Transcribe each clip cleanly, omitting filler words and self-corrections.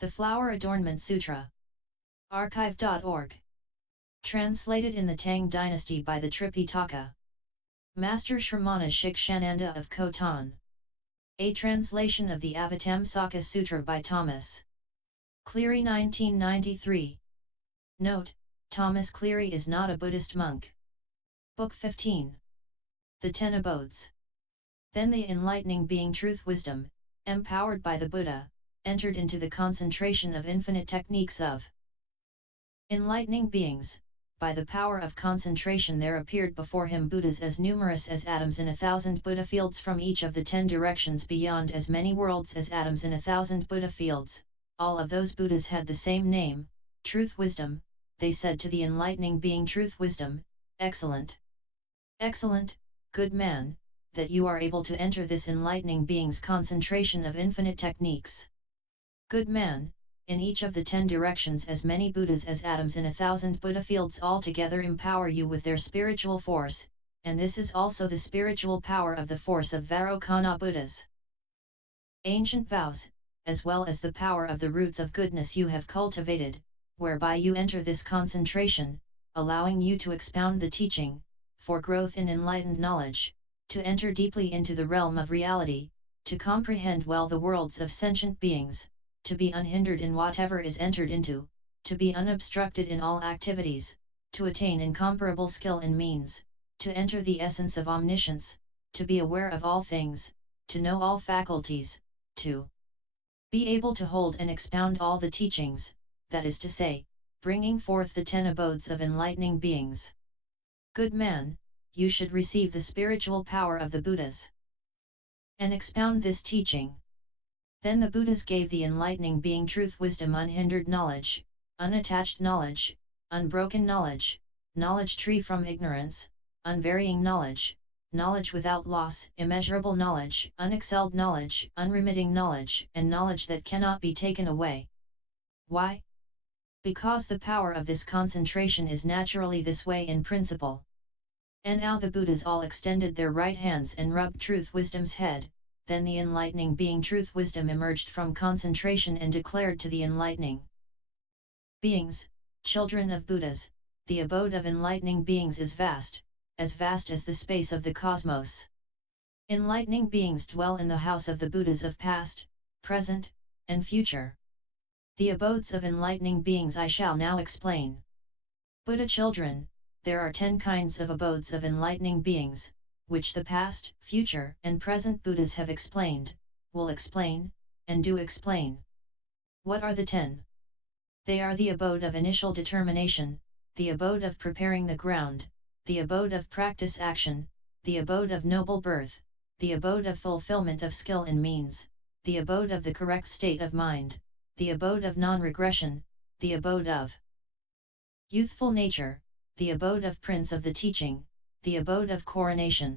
The Flower Adornment Sutra. Archive.org. Translated in the Tang Dynasty by the Tripitaka. Master Shramana Shikshananda of Khotan. A translation of the Avatamsaka-Sutra by Thomas Cleary 1993. Note, Thomas Cleary is not a Buddhist monk. Book 15. The 10 Abodes. Then the enlightening being truth wisdom, empowered by the Buddha, entered into the concentration of infinite techniques of enlightening beings. By the power of concentration there appeared before him Buddhas as numerous as atoms in 1,000 Buddha fields from each of the 10 directions beyond, as many worlds as atoms in 1,000 Buddha fields. All of those Buddhas had the same name, truth wisdom. They said to the enlightening being truth wisdom, excellent, excellent, good man, that you are able to enter this enlightening being's concentration of infinite techniques. Good man, in each of the 10 directions as many Buddhas as atoms in 1,000 Buddha fields altogether empower you with their spiritual force, and this is also the spiritual power of the force of Vairocana Buddhas. Ancient vows, as well as the power of the roots of goodness you have cultivated, whereby you enter this concentration, allowing you to expound the teaching, for growth in enlightened knowledge, to enter deeply into the realm of reality, to comprehend well the worlds of sentient beings, to be unhindered in whatever is entered into, to be unobstructed in all activities, to attain incomparable skill in means, to enter the essence of omniscience, to be aware of all things, to know all faculties, to be able to hold and expound all the teachings, that is to say, bringing forth the 10 abodes of enlightening beings. Good man, you should receive the spiritual power of the Buddhas and expound this teaching. Then the Buddhas gave the enlightening being truth wisdom unhindered knowledge, unattached knowledge, unbroken knowledge, knowledge free from ignorance, unvarying knowledge, knowledge without loss, immeasurable knowledge, unexcelled knowledge, unremitting knowledge, and knowledge that cannot be taken away. Why? Because the power of this concentration is naturally this way in principle. And now the Buddhas all extended their right hands and rubbed truth wisdom's head. Then the enlightening being truth wisdom emerged from concentration and declared to the enlightening beings, children of Buddhas, the abode of enlightening beings is vast as the space of the cosmos. Enlightening beings dwell in the house of the Buddhas of past, present, and future. The abodes of enlightening beings I shall now explain. Buddha children, there are 10 kinds of abodes of enlightening beings, which the past, future, and present Buddhas have explained, will explain, and do explain. What are the 10? They are the abode of initial determination, the abode of preparing the ground, the abode of practice action, the abode of noble birth, the abode of fulfillment of skill and means, the abode of the correct state of mind, the abode of non-regression, the abode of youthful nature, the abode of prince of the teaching, the abode of coronation.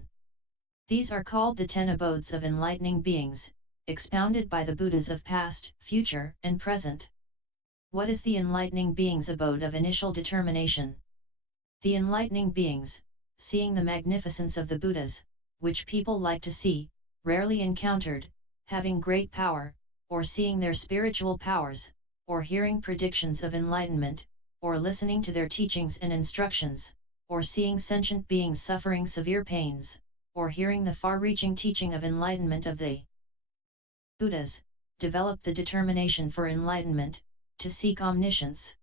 These are called the 10 abodes of enlightening beings, expounded by the Buddhas of past, future, and present. What is the enlightening being's abode of initial determination? The enlightening beings, seeing the magnificence of the Buddhas, which people like to see, rarely encountered, having great power, or seeing their spiritual powers, or hearing predictions of enlightenment, or listening to their teachings and instructions, or seeing sentient beings suffering severe pains, or hearing the far-reaching teaching of enlightenment of the Buddhas, develop the determination for enlightenment, to seek omniscience.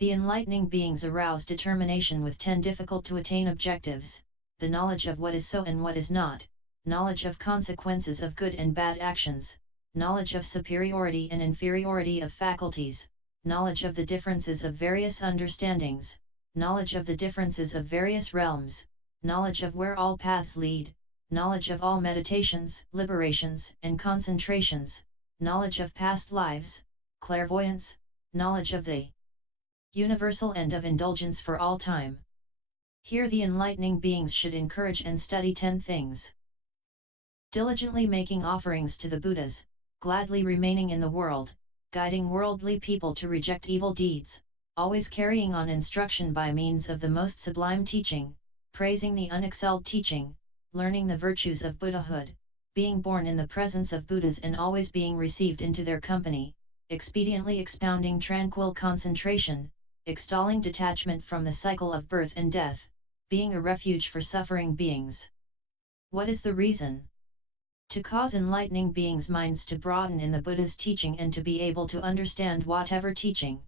The enlightening beings arouse determination with 10 difficult-to-attain objectives: the knowledge of what is so and what is not, knowledge of consequences of good and bad actions, knowledge of superiority and inferiority of faculties, knowledge of the differences of various understandings, knowledge of the differences of various realms, knowledge of where all paths lead, knowledge of all meditations, liberations, and concentrations, knowledge of past lives, clairvoyance, knowledge of the universal end of indulgence for all time. Here the enlightening beings should encourage and study 10 things. Diligently making offerings to the Buddhas, gladly remaining in the world, guiding worldly people to reject evil deeds, always carrying on instruction by means of the most sublime teaching, praising the unexcelled teaching, learning the virtues of Buddhahood, being born in the presence of Buddhas and always being received into their company, expediently expounding tranquil concentration, extolling detachment from the cycle of birth and death, being a refuge for suffering beings. What is the reason? To cause enlightening beings' minds to broaden in the Buddha's teaching and to be able to understand whatever teaching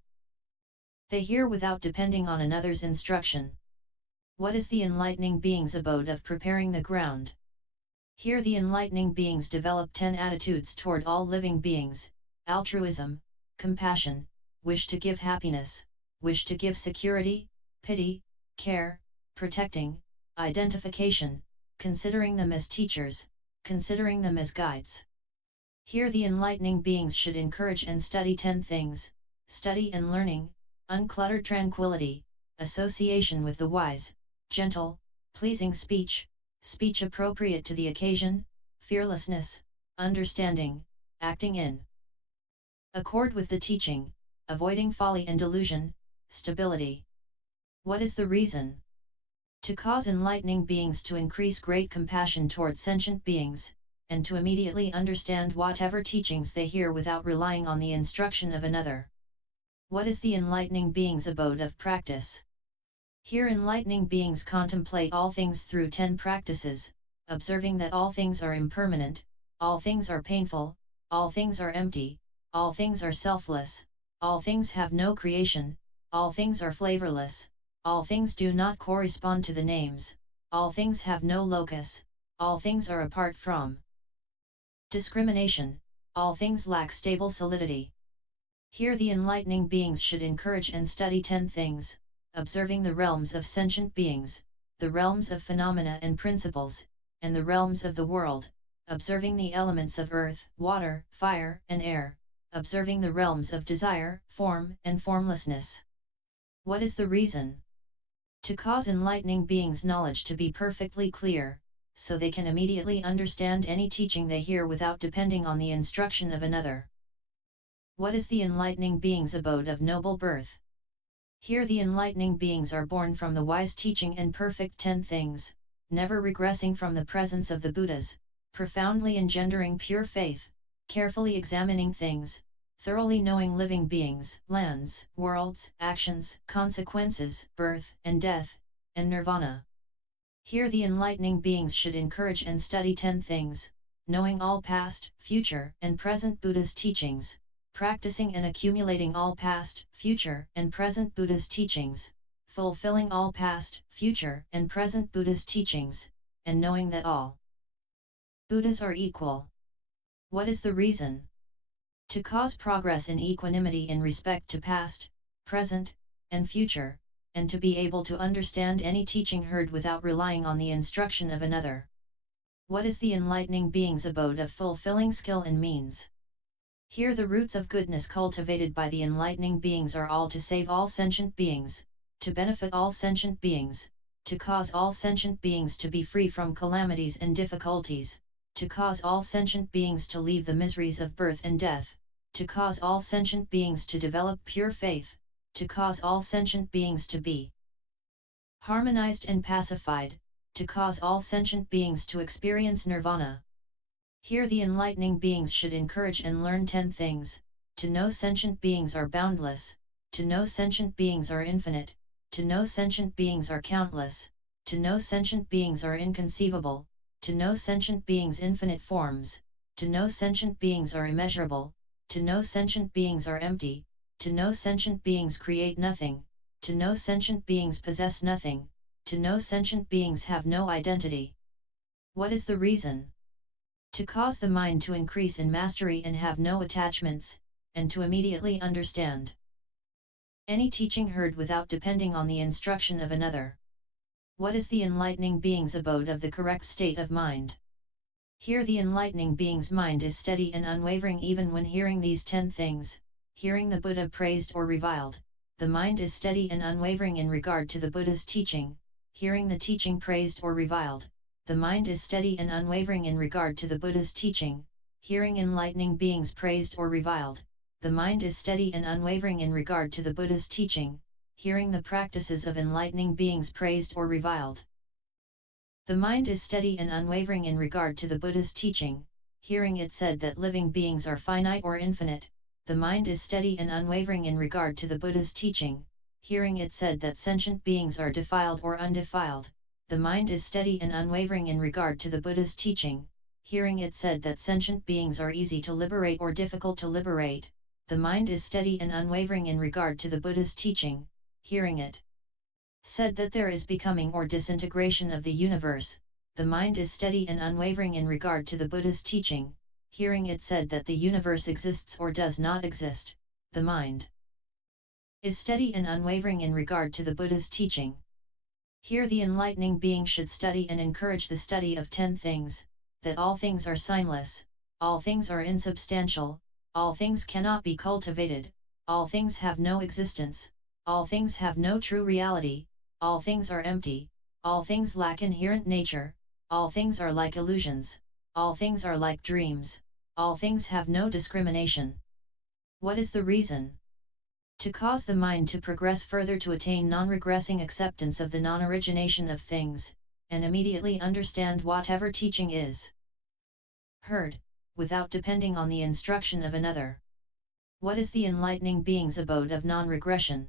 they hear without depending on another's instruction. What is the enlightening being's abode of preparing the ground? Here the enlightening beings develop 10 attitudes toward all living beings: altruism, compassion, wish to give happiness, wish to give security, pity, care, protecting, identification, considering them as teachers, considering them as guides. Here the enlightening beings should encourage and study 10 things: study and learning, uncluttered tranquility, association with the wise, gentle, pleasing speech, speech appropriate to the occasion, fearlessness, understanding, acting in accord with the teaching, avoiding folly and delusion, stability. What is the reason? To cause enlightening beings to increase great compassion toward sentient beings, and to immediately understand whatever teachings they hear without relying on the instruction of another. What is the enlightening being's abode of practice? Here enlightening beings contemplate all things through 10 practices, observing that all things are impermanent, all things are painful, all things are empty, all things are selfless, all things have no creation, all things are flavorless, all things do not correspond to the names, all things have no locus, all things are apart from discrimination, all things lack stable solidity. Here the enlightening beings should encourage and study 10 things, observing the realms of sentient beings, the realms of phenomena and principles, and the realms of the world, observing the elements of earth, water, fire, and air, observing the realms of desire, form, and formlessness. What is the reason? To cause enlightening beings' knowledge to be perfectly clear, so they can immediately understand any teaching they hear without depending on the instruction of another. What is the enlightening being's abode of noble birth? Here the enlightening beings are born from the wise teaching and perfect 10 things, never regressing from the presence of the Buddhas, profoundly engendering pure faith, carefully examining things, thoroughly knowing living beings, lands, worlds, actions, consequences, birth and death, and nirvana. Here the enlightening beings should encourage and study 10 things, knowing all past, future, and present Buddha's teachings, practicing and accumulating all past, future, and present Buddha's teachings, fulfilling all past, future, and present Buddha's teachings, and knowing that all Buddhas are equal. What is the reason? To cause progress in equanimity in respect to past, present, and future, and to be able to understand any teaching heard without relying on the instruction of another. What is the enlightening being's abode of fulfilling skill and means? Here the roots of goodness cultivated by the enlightening beings are all to save all sentient beings, to benefit all sentient beings, to cause all sentient beings to be free from calamities and difficulties, to cause all sentient beings to leave the miseries of birth and death, to cause all sentient beings to develop pure faith, to cause all sentient beings to be harmonized and pacified, to cause all sentient beings to experience nirvana. Here the enlightening beings should encourage and learn 10 things, to know sentient beings are boundless, to know sentient beings are infinite, to know sentient beings are countless, to know sentient beings are inconceivable, to know sentient beings' infinite forms, to know sentient beings are immeasurable, to know sentient beings are empty, to know sentient beings create nothing, to know sentient beings possess nothing, to know sentient beings have no identity. What is the reason? To cause the mind to increase in mastery and have no attachments, and to immediately understand any teaching heard without depending on the instruction of another. What is the enlightening being's abode of the correct state of mind? Here the enlightening being's mind is steady and unwavering even when hearing these 10 things, hearing the Buddha praised or reviled. The mind is steady and unwavering in regard to the Buddha's teaching, hearing the teaching praised or reviled. The mind is steady and unwavering in regard to the Buddha's teaching, hearing enlightening beings praised or reviled. The mind is steady and unwavering in regard to the Buddha's teaching, hearing the practices of enlightening beings praised or reviled. The mind is steady and unwavering in regard to the Buddha's teaching, hearing it said that living beings are finite or infinite, the mind is steady and unwavering in regard to the Buddha's teaching, hearing it said that sentient beings are defiled or undefiled. The mind is steady and unwavering in regard to the Buddha's teaching, hearing it said that sentient beings are easy to liberate or difficult to liberate. The mind is steady and unwavering in regard to the Buddha's teaching, hearing it said that there is becoming or disintegration of the universe. The mind is steady and unwavering in regard to the Buddha's teaching, hearing it said that the universe exists or does not exist. The mind is steady and unwavering in regard to the Buddha's teaching. Here the enlightening being should study and encourage the study of 10 things, that all things are signless, all things are insubstantial, all things cannot be cultivated, all things have no existence, all things have no true reality, all things are empty, all things lack inherent nature, all things are like illusions, all things are like dreams, all things have no discrimination. What is the reason? To cause the mind to progress further to attain non-regressing acceptance of the non-origination of things, and immediately understand whatever teaching is heard, without depending on the instruction of another. What is the enlightening being's abode of non-regression?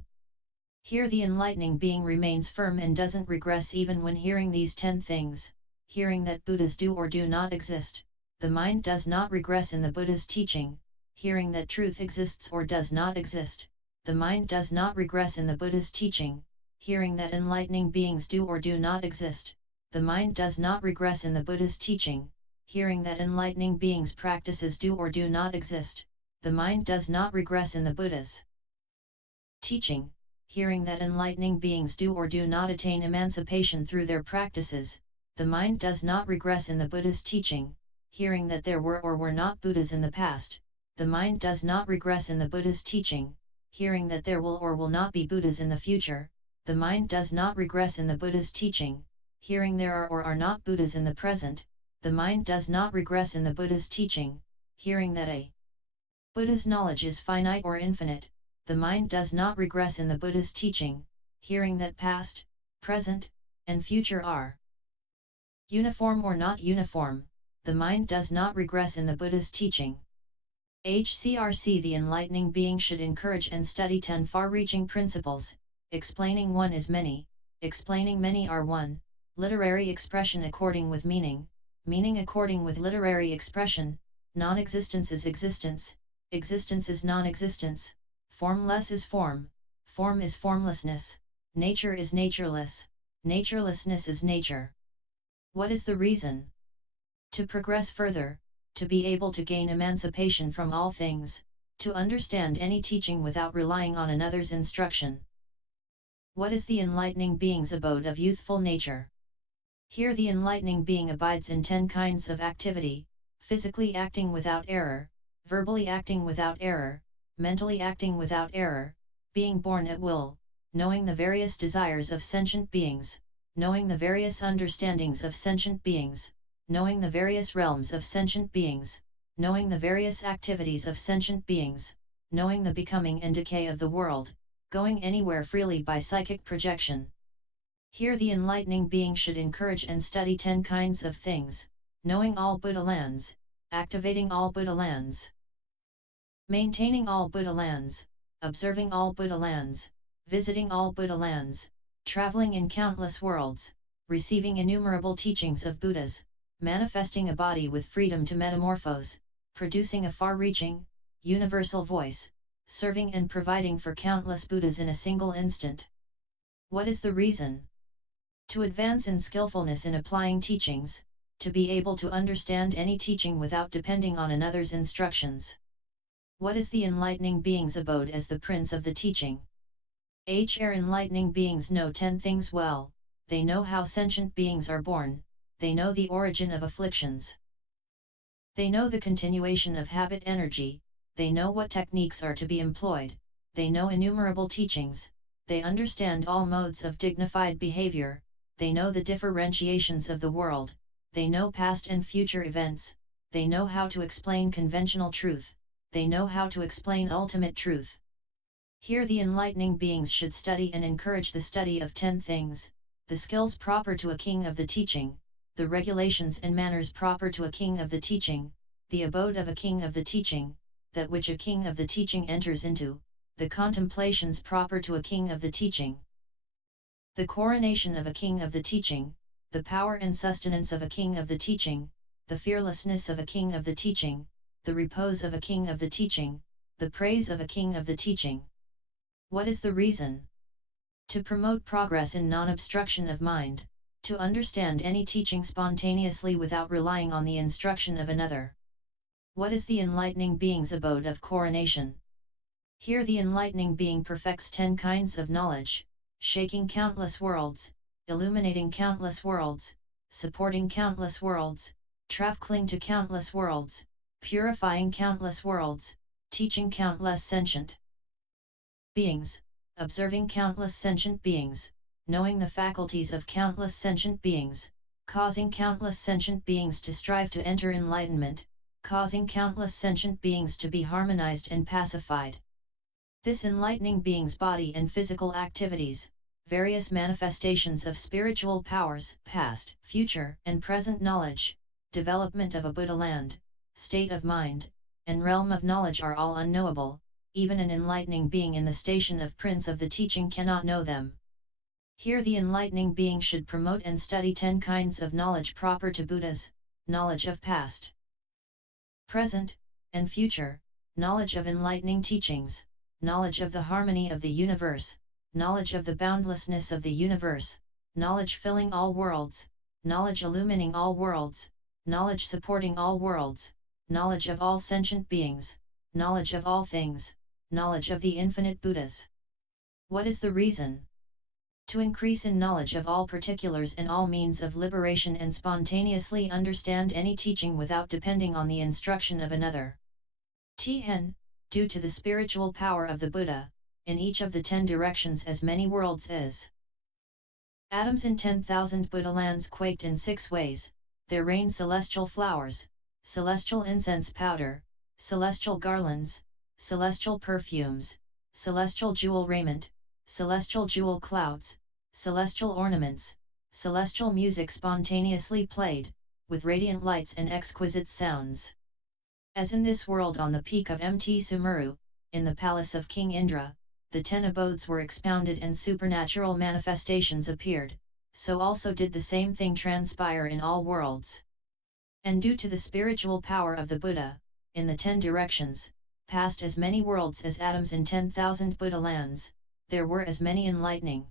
Here the enlightening being remains firm and doesn't regress even when hearing these 10 things, hearing that Buddhas do or do not exist. The mind does not regress in the Buddha's teaching, hearing that truth exists or does not exist. The mind does not regress in the Buddha's teaching, hearing that enlightening beings do or do not exist. The mind does not regress in the Buddha's teaching, hearing that enlightening beings' practices do or do not exist. The mind does not regress in the Buddha's teaching, hearing that enlightening beings do or do not attain emancipation through their practices. The mind does not regress in the Buddha's teaching, hearing that there were or were not Buddhas in the past. The mind does not regress in the Buddha's teaching, hearing that there will or will not be Buddhas in the future. The mind does not regress in the Buddha's teaching, hearing there are or are not Buddhas in the present. The mind does not regress in the Buddha's teaching, hearing that a Buddha's knowledge is finite or infinite. The mind does not regress in the Buddha's teaching, hearing that past, present, and future are uniform or not uniform. The mind does not regress in the Buddha's teaching. HCRC The enlightening being should encourage and study 10 far-reaching principles, explaining one is many, explaining many are one, literary expression according with meaning, meaning according with literary expression, non-existence is existence, existence is non-existence, formless is form is formlessness, nature is natureless, naturelessness is nature. What is the reason? To progress further, to be able to gain emancipation from all things, to understand any teaching without relying on another's instruction. What is the enlightening being's abode of youthful nature? Here the enlightening being abides in 10 kinds of activity, physically acting without error, verbally acting without error, mentally acting without error, being born at will, knowing the various desires of sentient beings, knowing the various understandings of sentient beings, knowing the various realms of sentient beings, knowing the various activities of sentient beings, knowing the becoming and decay of the world, going anywhere freely by psychic projection. Here the enlightening being should encourage and study 10 kinds of things, knowing all Buddha lands, activating all Buddha lands, maintaining all Buddha lands, observing all Buddha lands, visiting all Buddha lands, traveling in countless worlds, receiving innumerable teachings of Buddhas, manifesting a body with freedom to metamorphose, producing a far-reaching, universal voice, serving and providing for countless Buddhas in a single instant. What is the reason? To advance in skillfulness in applying teachings, to be able to understand any teaching without depending on another's instructions. What is the enlightening being's abode as the prince of the teaching? Enlightening beings know 10 things well. They know how sentient beings are born, they know the origin of afflictions. They know the continuation of habit energy, they know what techniques are to be employed, they know innumerable teachings, they understand all modes of dignified behavior, they know the differentiations of the world, they know past and future events, they know how to explain conventional truth, they know how to explain ultimate truth. Here the enlightening beings should study and encourage the study of 10 things, the skills proper to a king of the teaching, the regulations and manners proper to a king of the teaching, the abode of a king of the teaching, that which a king of the teaching enters into, the contemplations proper to a king of the teaching. The coronation of a king of the teaching, the power and sustenance of a king of the teaching, the fearlessness of a king of the teaching, the repose of a king of the teaching, the praise of a king of the teaching. What is the reason? To promote progress in non-obstruction of mind, to understand any teaching spontaneously without relying on the instruction of another. What is the enlightening being's abode of coronation? Here the enlightening being perfects 10 kinds of knowledge, shaking countless worlds, illuminating countless worlds, supporting countless worlds, traveling to countless worlds, purifying countless worlds, teaching countless sentient beings, observing countless sentient beings, knowing the faculties of countless sentient beings, causing countless sentient beings to strive to enter enlightenment, causing countless sentient beings to be harmonized and pacified. This enlightening being's body and physical activities, various manifestations of spiritual powers, past, future, and present knowledge, development of a Buddha land, state of mind, and realm of knowledge are all unknowable. Even an enlightening being in the station of prince of the teaching cannot know them. Here the enlightening being should promote and study 10 kinds of knowledge proper to Buddhas, knowledge of past, present, and future, knowledge of enlightening teachings, knowledge of the harmony of the universe, knowledge of the boundlessness of the universe, knowledge filling all worlds, knowledge illumining all worlds, knowledge supporting all worlds, knowledge of all sentient beings, knowledge of all things, knowledge of the infinite Buddhas. What is the reason? To increase in knowledge of all particulars and all means of liberation and spontaneously understand any teaching without depending on the instruction of another. Tn, due to the spiritual power of the Buddha, in each of the 10 directions as many worlds as atoms in 10,000 Buddha lands quaked in 6 ways, there rain celestial flowers, celestial incense powder, celestial garlands, celestial perfumes, celestial jewel raiment, celestial jewel clouds, celestial ornaments, celestial music spontaneously played, with radiant lights and exquisite sounds. As in this world on the peak of Mt Sumuru, in the palace of King Indra, the 10 abodes were expounded and supernatural manifestations appeared, so also did the same thing transpire in all worlds. And due to the spiritual power of the Buddha, in the 10 directions, past as many worlds as atoms in 10,000 Buddha lands, there were as many enlightening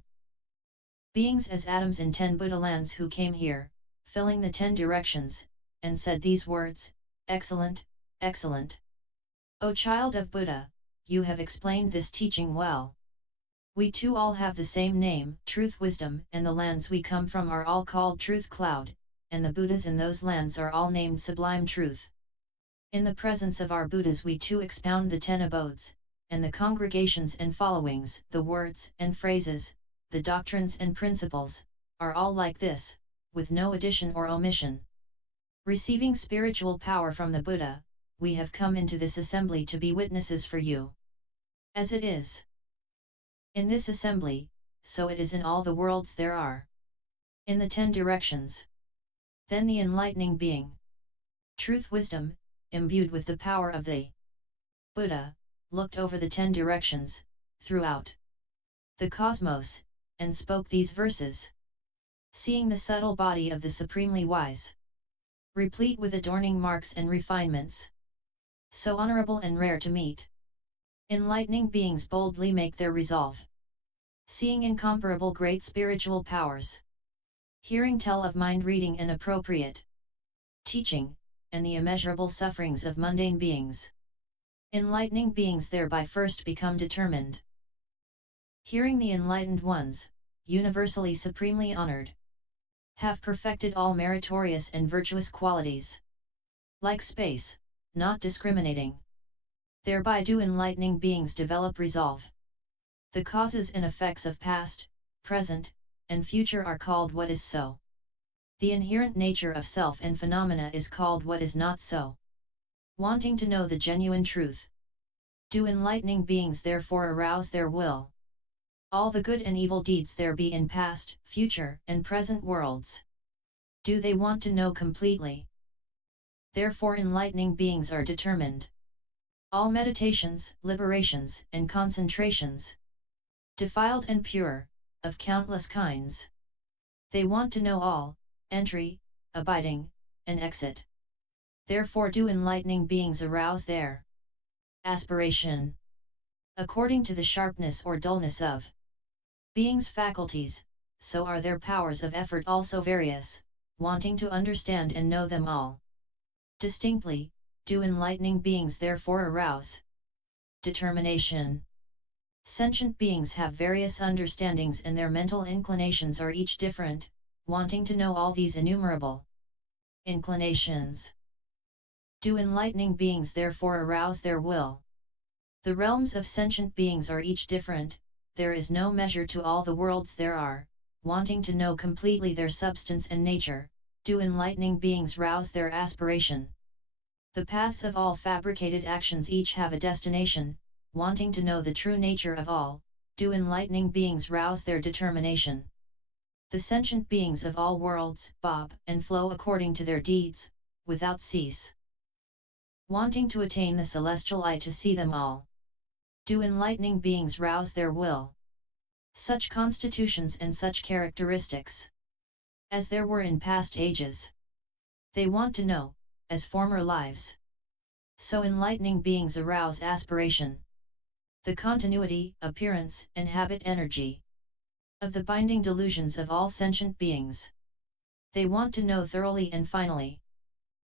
beings as atoms in 10 Buddha lands who came here, filling the 10 directions, and said these words, "Excellent, excellent. O child of Buddha, you have explained this teaching well. We too all have the same name, Truth Wisdom, and the lands we come from are all called Truth Cloud, and the Buddhas in those lands are all named Sublime Truth. In the presence of our Buddhas we too expound the 10 abodes, and the congregations and followings, the words and phrases, the doctrines and principles, are all like this, with no addition or omission. Receiving spiritual power from the Buddha, we have come into this assembly to be witnesses for you. As it is in this assembly, so it is in all the worlds there are. In the 10 directions. Then the enlightening being, Truth Wisdom, imbued with the power of the Buddha, looked over the 10 directions, throughout the cosmos, and spoke these verses. Seeing the subtle body of the Supremely Wise, replete with adorning marks and refinements, so honorable and rare to meet, enlightening beings boldly make their resolve. Seeing incomparable great spiritual powers, hearing tell of mind-reading and appropriate teaching, and the immeasurable sufferings of mundane beings, enlightening beings thereby first become determined. Hearing the enlightened ones, universally supremely honored, have perfected all meritorious and virtuous qualities, like space, not discriminating. Thereby do enlightening beings develop resolve. The causes and effects of past, present, and future are called what is so. The inherent nature of self and phenomena is called what is not so. Wanting to know the genuine truth, do enlightening beings therefore arouse their will. All the good and evil deeds there be in past, future, and present worlds, do they want to know completely. Therefore enlightening beings are determined. all meditations, liberations, and concentrations, defiled and pure, of countless kinds. They want to know all, entry, abiding, and exit. Therefore do enlightening beings arouse their aspiration. According to the sharpness or dullness of beings' faculties, so are their powers of effort also various, wanting to understand and know them all distinctly, do enlightening beings therefore arouse determination. Sentient beings have various understandings and their mental inclinations are each different, wanting to know all these innumerable inclinations. Do enlightening beings therefore arouse their will. The realms of sentient beings are each different, there is no measure to all the worlds there are, wanting to know completely their substance and nature, do enlightening beings rouse their aspiration. The paths of all fabricated actions each have a destination, wanting to know the true nature of all, do enlightening beings rouse their determination. The sentient beings of all worlds bob and flow according to their deeds, without cease. Wanting to attain the celestial eye to see them all, do enlightening beings rouse their will. Such constitutions and such characteristics as there were in past ages, they want to know, as former lives. So enlightening beings arouse aspiration. The continuity, appearance, and habit energy of the binding delusions of all sentient beings. They want to know thoroughly and finally.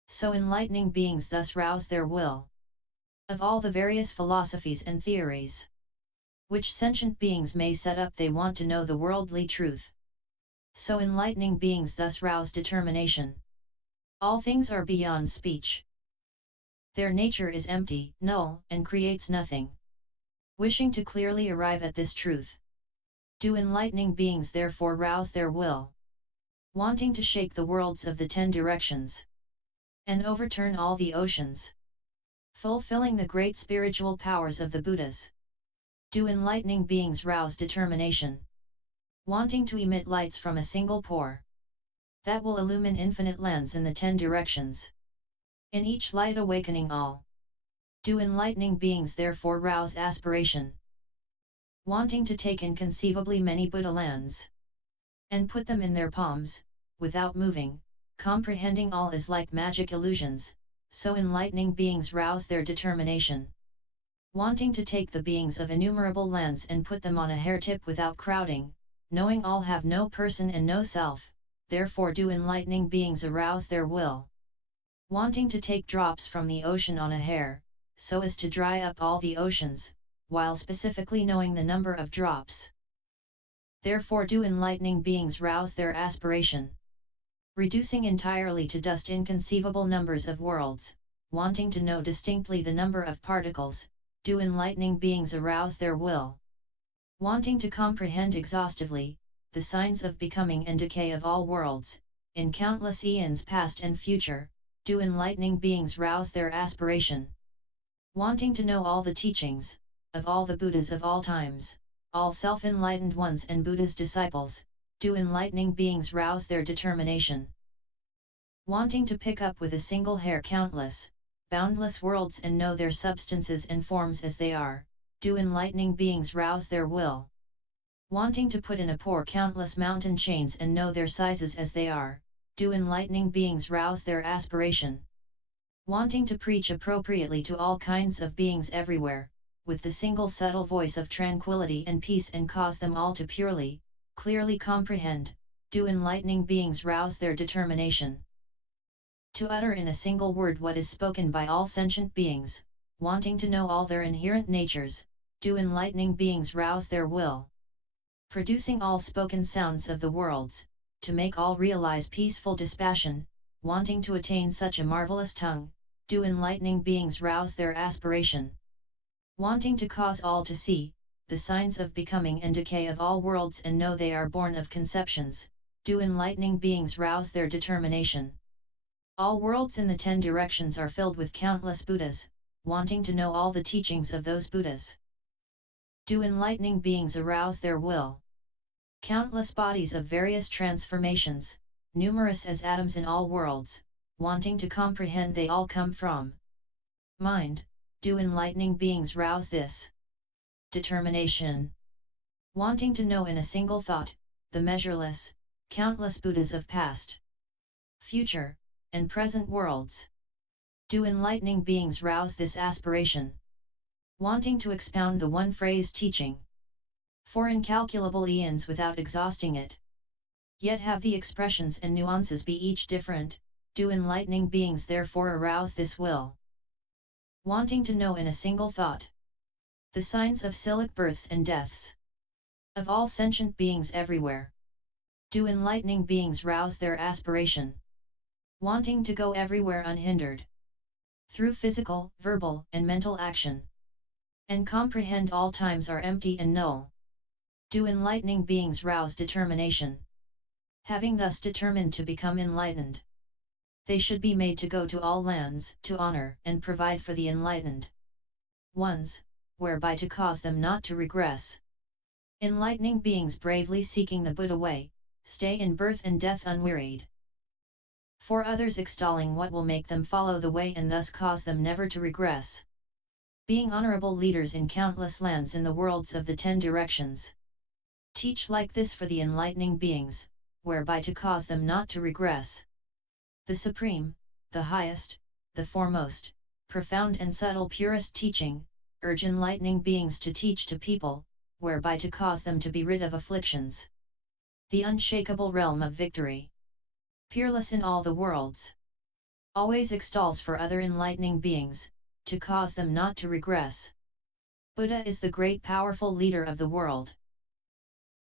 So enlightening beings thus rouse their will. Of all the various philosophies and theories which sentient beings may set up, they want to know the worldly truth. So enlightening beings thus rouse determination. All things are beyond speech. Their nature is empty, null, and creates nothing. Wishing to clearly arrive at this truth, do enlightening beings therefore rouse their will. Wanting to shake the worlds of the 10 directions, and overturn all the oceans, fulfilling the great spiritual powers of the Buddhas, do enlightening beings rouse determination. Wanting to emit lights from a single pore, that will illumine infinite lands in the 10 directions. In each light awakening all, do enlightening beings therefore rouse aspiration. Wanting to take inconceivably many Buddha lands, and put them in their palms, without moving, comprehending all is like magic illusions, so enlightening beings rouse their determination. Wanting to take the beings of innumerable lands and put them on a hair tip without crowding, knowing all have no person and no self, therefore do enlightening beings arouse their will. Wanting to take drops from the ocean on a hair, so as to dry up all the oceans, while specifically knowing the number of drops. Therefore do enlightening beings rouse their aspiration. Reducing entirely to dust inconceivable numbers of worlds, wanting to know distinctly the number of particles, do enlightening beings arouse their will. Wanting to comprehend exhaustively the signs of becoming and decay of all worlds, in countless eons past and future, do enlightening beings rouse their aspiration. Wanting to know all the teachings of all the Buddhas of all times, all self-enlightened ones and Buddha's disciples, do enlightening beings rouse their determination. Wanting to pick up with a single hair countless, boundless worlds and know their substances and forms as they are, do enlightening beings rouse their will. Wanting to put in a pore countless mountain chains and know their sizes as they are, do enlightening beings rouse their aspiration. Wanting to preach appropriately to all kinds of beings everywhere, with the single subtle voice of tranquility and peace and cause them all to purely, clearly comprehend, do enlightening beings rouse their determination. To utter in a single word what is spoken by all sentient beings, wanting to know all their inherent natures, do enlightening beings rouse their will. Producing all spoken sounds of the worlds, to make all realize peaceful dispassion, wanting to attain such a marvelous tongue, do enlightening beings rouse their aspiration. Wanting to cause all to see the signs of becoming and decay of all worlds and know they are born of conceptions, do enlightening beings rouse their determination. All worlds in the 10 directions are filled with countless Buddhas, wanting to know all the teachings of those Buddhas. Do enlightening beings arouse their will. Countless bodies of various transformations, numerous as atoms in all worlds, wanting to comprehend they all come from mind, Do enlightening beings rouse this determination? Wanting to know in a single thought, the measureless, countless Buddhas of past, future, and present worlds. Do enlightening beings rouse this aspiration? Wanting to expound the one-phrase teaching for incalculable eons without exhausting it, yet have the expressions and nuances be each different, do enlightening beings therefore arouse this will? Wanting to know in a single thought the signs of cyclic births and deaths of all sentient beings everywhere, do enlightening beings rouse their aspiration? Wanting to go everywhere unhindered through physical, verbal, and mental action, and comprehend all times are empty and null, do enlightening beings rouse determination? Having thus determined to become enlightened, they should be made to go to all lands to honor and provide for the enlightened ones, whereby to cause them not to regress. Enlightening beings bravely seeking the Buddha way, stay in birth and death unwearied. For others extolling what will make them follow the way and thus cause them never to regress. Being honorable leaders in countless lands in the worlds of the 10 directions. Teach like this for the enlightening beings, whereby to cause them not to regress. The supreme, the highest, the foremost, profound and subtle purest teaching, urge enlightening beings to teach to people, whereby to cause them to be rid of afflictions. The unshakable realm of victory, peerless in all the worlds, always extols for other enlightening beings, to cause them not to regress. Buddha is the great powerful leader of the world,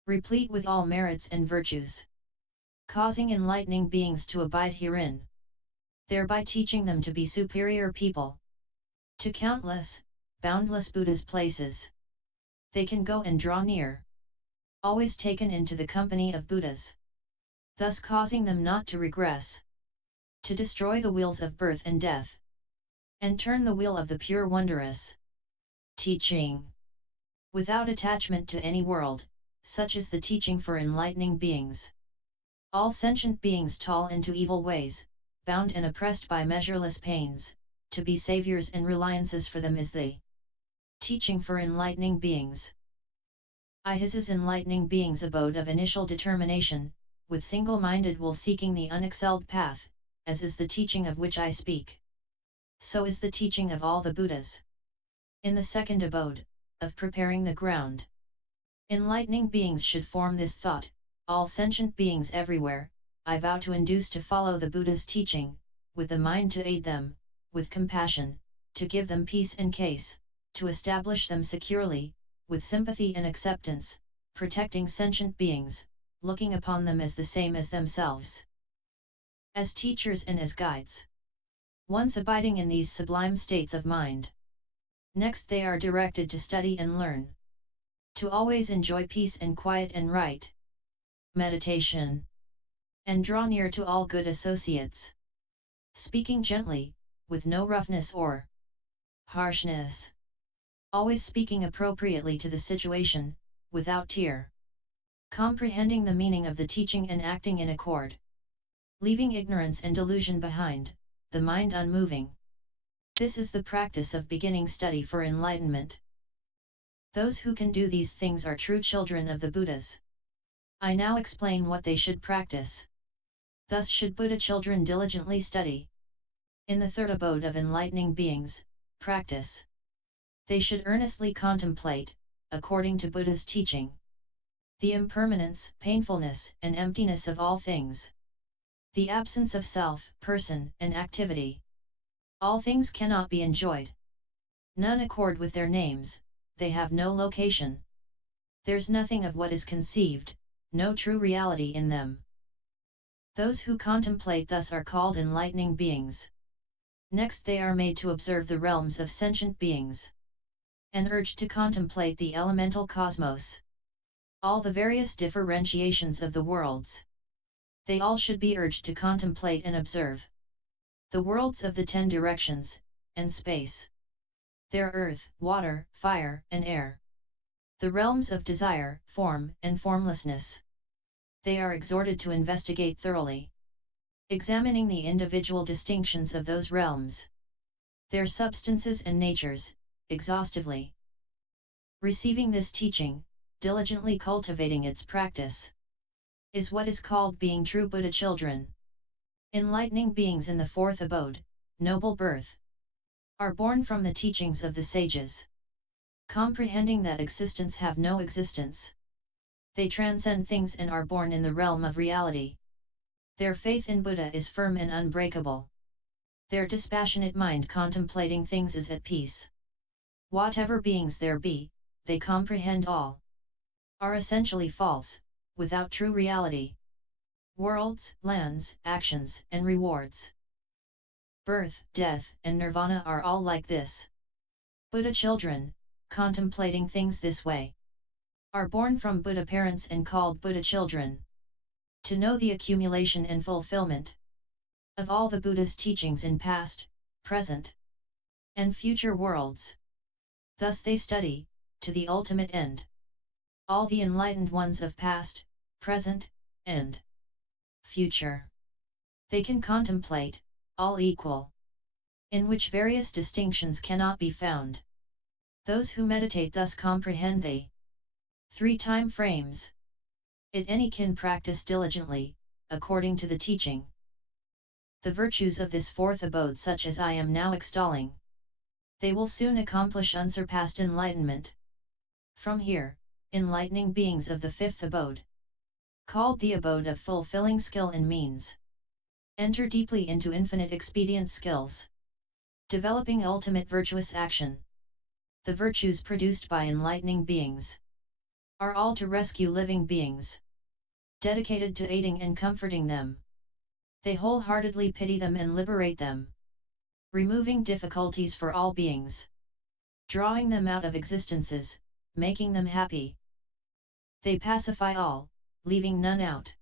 replete with all merits and virtues, causing enlightening beings to abide herein, thereby teaching them to be superior people. To countless, boundless Buddha's places they can go and draw near, always taken into the company of Buddhas, thus causing them not to regress, to destroy the wheels of birth and death, and turn the wheel of the pure wondrous teaching, without attachment to any world. Such is the teaching for enlightening beings. All sentient beings fall into evil ways, bound and oppressed by measureless pains, to be saviors and reliances for them is the teaching for enlightening beings. His is enlightening beings' abode of initial determination, with single-minded will seeking the unexcelled path, as is the teaching of which I speak. So is the teaching of all the Buddhas. In the second abode, of preparing the ground, enlightening beings should form this thought: all sentient beings everywhere, I vow to induce to follow the Buddha's teaching, with the mind to aid them, with compassion, to give them peace and case, to establish them securely, with sympathy and acceptance, protecting sentient beings, looking upon them as the same as themselves, as teachers and as guides. Once abiding in these sublime states of mind, next they are directed to study and learn, to always enjoy peace and quiet and right meditation, and draw near to all good associates, speaking gently, with no roughness or harshness, always speaking appropriately to the situation, without tear, comprehending the meaning of the teaching and acting in accord, leaving ignorance and delusion behind, the mind unmoving. This is the practice of beginning study for enlightenment. Those who can do these things are true children of the Buddhas. I now explain what they should practice. Thus should Buddha children diligently study. In the third abode of enlightening beings, practice. They should earnestly contemplate, according to Buddha's teaching, the impermanence, painfulness, and emptiness of all things, the absence of self, person, and activity. All things cannot be enjoyed. None accord with their names, they have no location. There's nothing of what is conceived, no true reality in them. Those who contemplate thus are called enlightening beings. Next they are made to observe the realms of sentient beings, and urged to contemplate the elemental cosmos, all the various differentiations of the worlds. They all should be urged to contemplate and observe the worlds of the 10 directions, and space, their earth, water, fire, and air, the realms of desire, form, and formlessness. They are exhorted to investigate thoroughly, examining the individual distinctions of those realms. their substances and natures, exhaustively. Receiving this teaching, diligently cultivating its practice, is what is called being true Buddha children. Enlightening beings in the fourth abode, noble birth, are born from the teachings of the sages. Comprehending that existence have no existence, they transcend things and are born in the realm of reality. Their faith in Buddha is firm and unbreakable. Their dispassionate mind contemplating things is at peace. Whatever beings there be, they comprehend all, are essentially false, without true reality. Worlds, lands, actions, and rewards, birth, death, and nirvana are all like this. Buddha children, contemplating things this way, are born from Buddha parents and called Buddha children. To know the accumulation and fulfillment of all the Buddha's teachings in past, present, and future worlds. Thus they study, to the ultimate end, all the enlightened ones of past, present, and future. They can contemplate, all equal, in which various distinctions cannot be found. Those who meditate thus comprehend the three time frames. It any can practice diligently, according to the teaching, the virtues of this fourth abode such as I am now extolling. They will soon accomplish unsurpassed enlightenment. From here, enlightening beings of the fifth abode, called the abode of fulfilling skill and means, enter deeply into infinite expedient skills, developing ultimate virtuous action. The virtues produced by enlightening beings are all to rescue living beings, dedicated to aiding and comforting them. They wholeheartedly pity them and liberate them, removing difficulties for all beings, drawing them out of existences, making them happy. They pacify all, leaving none out,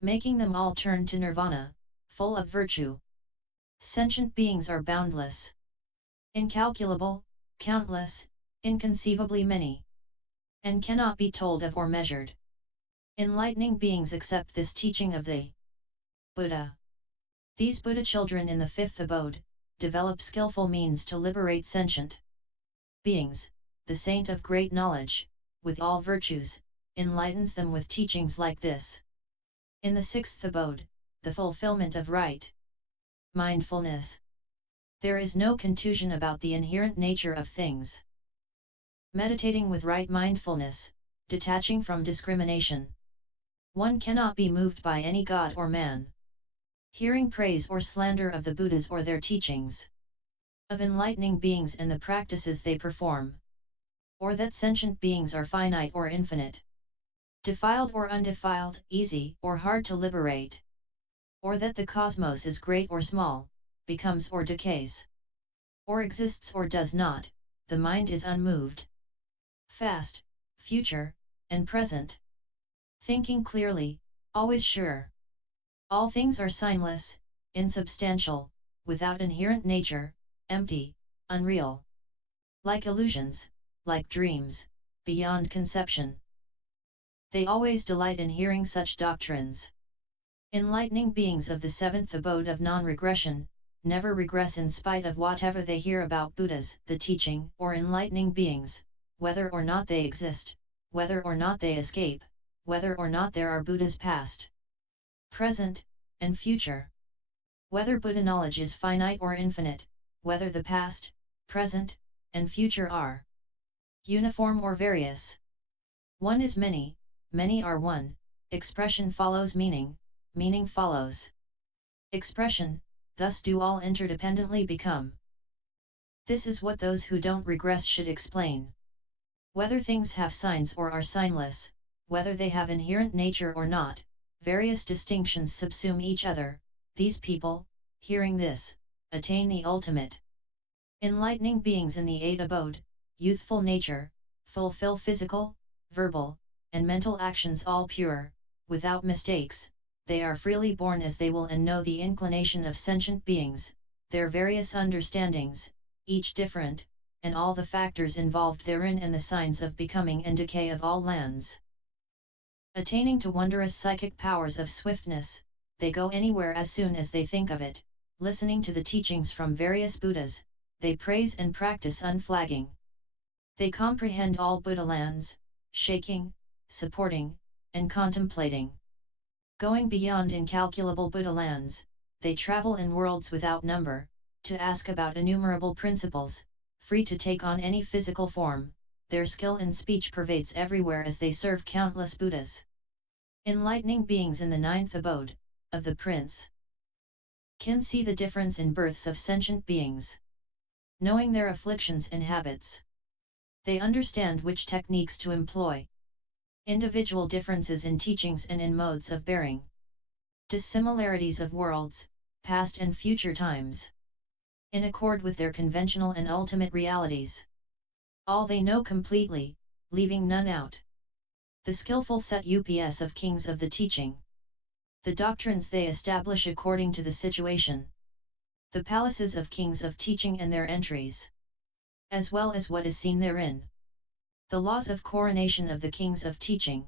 making them all turn to nirvana, full of virtue. Sentient beings are boundless, incalculable, countless, inconceivably many, and cannot be told of or measured. Enlightening beings accept this teaching of the Buddha. These Buddha children in the fifth abode, develop skillful means to liberate sentient beings. The saint of great knowledge, with all virtues, enlightens them with teachings like this. In the sixth abode, the fulfillment of right mindfulness, there is no confusion about the inherent nature of things. Meditating with right mindfulness, detaching from discrimination, one cannot be moved by any god or man. Hearing praise or slander of the Buddhas or their teachings, of enlightening beings and the practices they perform, or that sentient beings are finite or infinite, defiled or undefiled, easy or hard to liberate, or that the cosmos is great or small, becomes or decays, or exists or does not, the mind is unmoved. Past, future, and present, thinking clearly, always sure. All things are signless, insubstantial, without inherent nature, empty, unreal. Like illusions, like dreams, beyond conception. They always delight in hearing such doctrines. Enlightening beings of the seventh abode of non-regression, never regress in spite of whatever they hear about Buddhas, the teaching, or enlightening beings, whether or not they exist, whether or not they escape, whether or not there are Buddhas past, present, and future. Whether Buddha knowledge is finite or infinite, whether the past, present, and future are uniform or various. One is many, many are one, expression follows meaning, meaning follows expression, thus do all interdependently become. This is what those who don't regress should explain. Whether things have signs or are signless, whether they have inherent nature or not, various distinctions subsume each other. These people, hearing this, attain the ultimate. Enlightening beings in the eighth abode, youthful nature, fulfill physical, verbal, and mental actions all pure, without mistakes. They are freely born as they will and know the inclination of sentient beings, their various understandings, each different, and all the factors involved therein and the signs of becoming and decay of all lands. Attaining to wondrous psychic powers of swiftness, they go anywhere as soon as they think of it, listening to the teachings from various Buddhas, they praise and practice unflagging. They comprehend all Buddha lands, shaking, supporting, and contemplating. Going beyond incalculable Buddha lands, they travel in worlds without number, to ask about innumerable principles, free to take on any physical form. Their skill in speech pervades everywhere as they serve countless Buddhas. Enlightening beings in the ninth abode, of the prince, can see the difference in births of sentient beings. Knowing their afflictions and habits, they understand which techniques to employ. Individual differences in teachings and in modes of bearing. Dissimilarities of worlds, past and future times. In accord with their conventional and ultimate realities. All they know completely, leaving none out. The skillful set ups of kings of the teaching. The doctrines they establish according to the situation. The palaces of kings of teaching and their entries. As well as what is seen therein. The laws of coronation of the kings of teaching.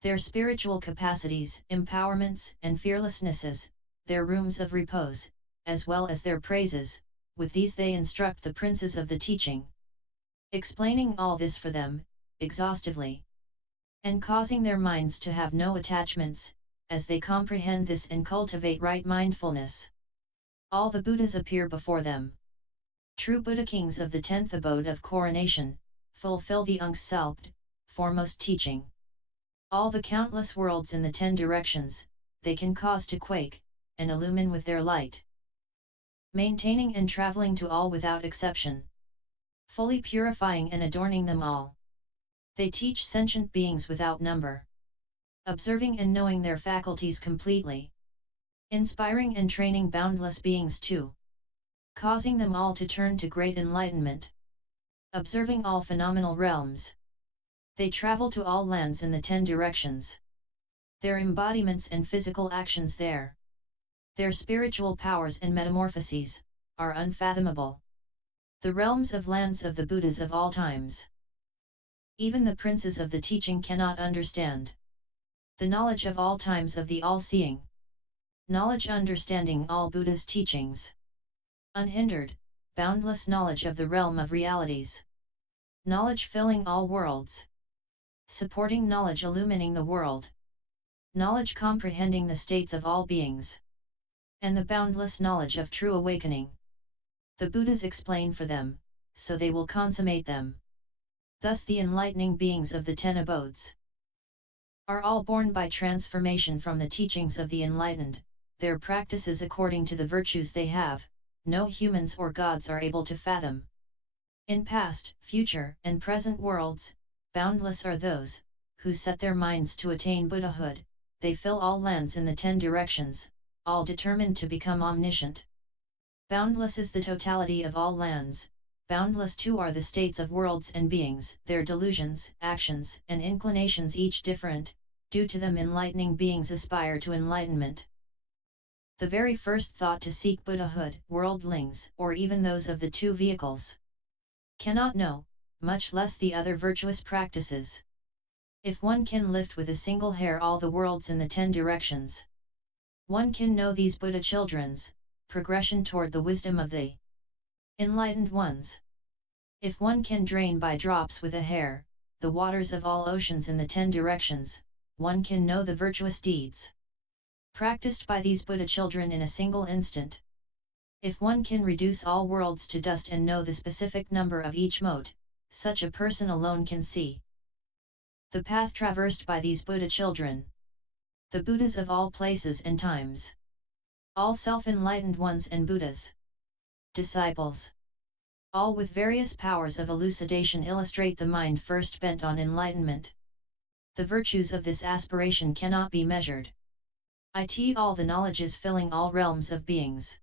Their spiritual capacities, empowerments, and fearlessnesses, their rooms of repose, as well as their praises, with these they instruct the princes of the teaching. Explaining all this for them, exhaustively. And causing their minds to have no attachments, as they comprehend this and cultivate right mindfulness. All the Buddhas appear before them. True Buddha kings of the 10th abode of coronation, fulfill the unselfed, foremost teaching. All the countless worlds in the 10 directions, they can cause to quake, and illumine with their light. Maintaining and traveling to all without exception. Fully purifying and adorning them all. They teach sentient beings without number. Observing and knowing their faculties completely. Inspiring and training boundless beings too. Causing them all to turn to great enlightenment. Observing all phenomenal realms. They travel to all lands in the 10 directions. Their embodiments and physical actions there. Their spiritual powers and metamorphoses, are unfathomable. The realms of lands of the Buddhas of all times. Even the princes of the teaching cannot understand. The knowledge of all times of the all-seeing. Knowledge understanding all Buddha's teachings. Unhindered, boundless knowledge of the realm of realities. Knowledge filling all worlds. Supporting knowledge illumining the world. Knowledge comprehending the states of all beings. And the boundless knowledge of true awakening. The Buddhas explain for them, so they will consummate them. Thus the enlightening beings of the 10 abodes are all born by transformation from the teachings of the enlightened, their practices according to the virtues they have, no humans or gods are able to fathom. In past, future, and present worlds, boundless are those, who set their minds to attain Buddhahood, they fill all lands in the 10 directions, all determined to become omniscient. Boundless is the totality of all lands, boundless too are the states of worlds and beings, their delusions, actions, and inclinations each different, due to them enlightening beings aspire to enlightenment. The very first thought to seek Buddhahood, worldlings, or even those of the 2 vehicles, cannot know, much less the other virtuous practices. If one can lift with a single hair all the worlds in the 10 directions, one can know these Buddha children's progression toward the wisdom of the enlightened ones. If one can drain by drops with a hair, the waters of all oceans in the 10 directions, one can know the virtuous deeds practiced by these Buddha children in a single instant. If one can reduce all worlds to dust and know the specific number of each mote, such a person alone can see the path traversed by these Buddha children. The Buddhas of all places and times. All self-enlightened ones and Buddhas. Disciples. All with various powers of elucidation illustrate the mind first bent on enlightenment. The virtues of this aspiration cannot be measured. All the knowledges filling all realms of beings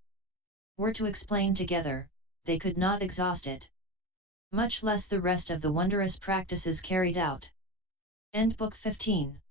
were to explain together, they could not exhaust it. Much less the rest of the wondrous practices carried out. End Book 15.